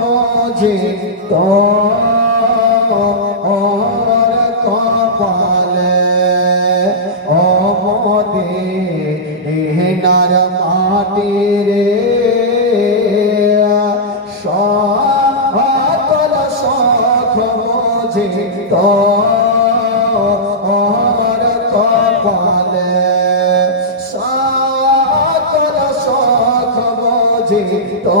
বোঝে তো কপালে অমদে এহনার মাটি রে। সকল শখ বোঝে তো কপালে। সকল শখ বোঝে তো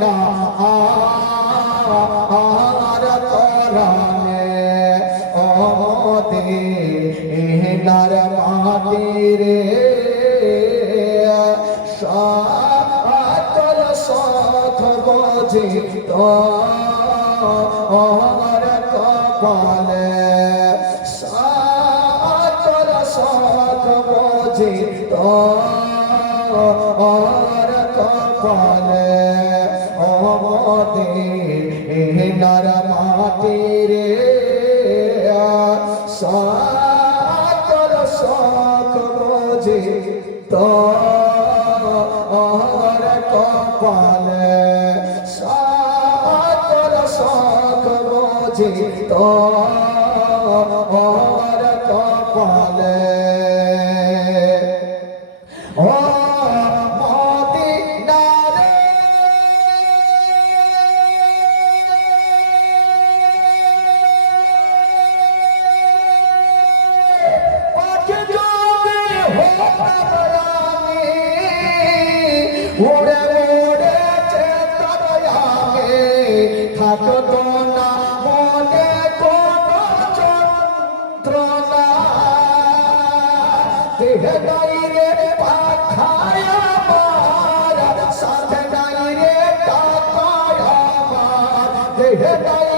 না, আর তরানে অমদে এহনার মাটি রে সকল সখ বোঝে তো আর কপালে সকল সখ বোঝে তো কপালে অমদে এহনার মাটি রে সকল শখ বোঝে তো আর কপালে সকল শখ বোঝে তো উড়ে উড়ে যেতাম আগে, থাকতো না মনে কোনো যন্ত্রণা। দেহে নাই রে পাখায় আমার, সাথে নাই রে টাকায় আমার। দেহে নাই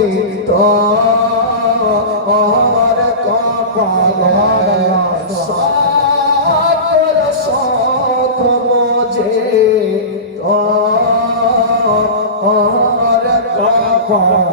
বোঝি তো আর কপালে সকল শখ বোঝে আর কপালে